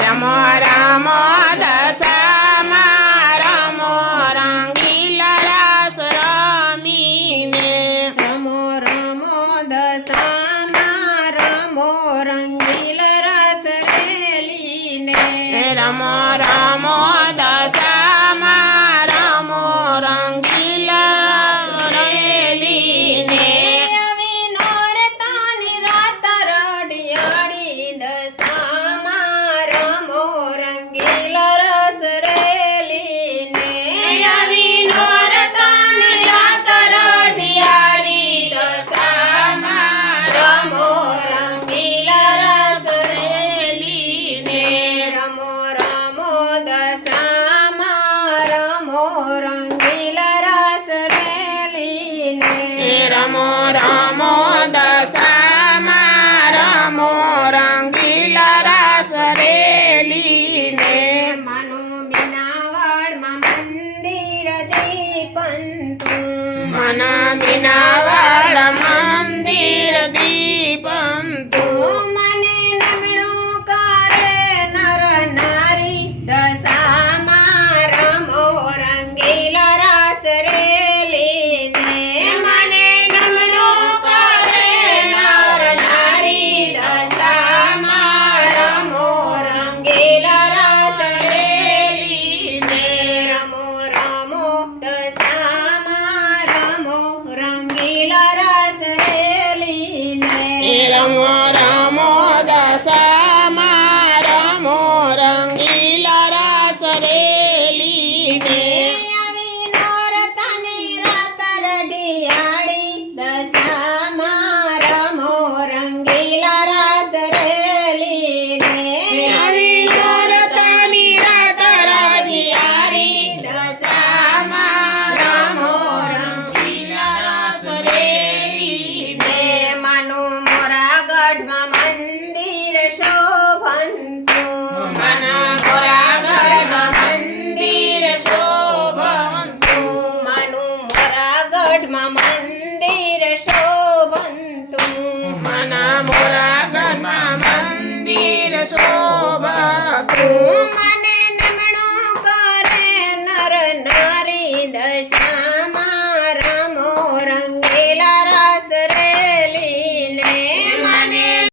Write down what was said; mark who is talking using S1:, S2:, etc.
S1: રમો રમો દશામાં રમો રંગીલ રસ રમીને
S2: રમો રમો દશામાં રમો રંગીલ રસ રેલીને
S1: રમો રમો દશામાં રમો રંગીલ
S2: દશામાં રમો રંગીલ રસ રેલીને.
S1: રમો રમો દશામાં રમો રંગીલ રસ રેલીને.
S2: મનુ મિનાવડમાં મંદિર દીપંતુ
S1: મન મિના
S2: ગઢમાં મંદિર શોભંતું મના ગોરા ગઢમાં મંદિર
S1: શોભંતું
S2: મનું મોરા ગઢમાં મંદિર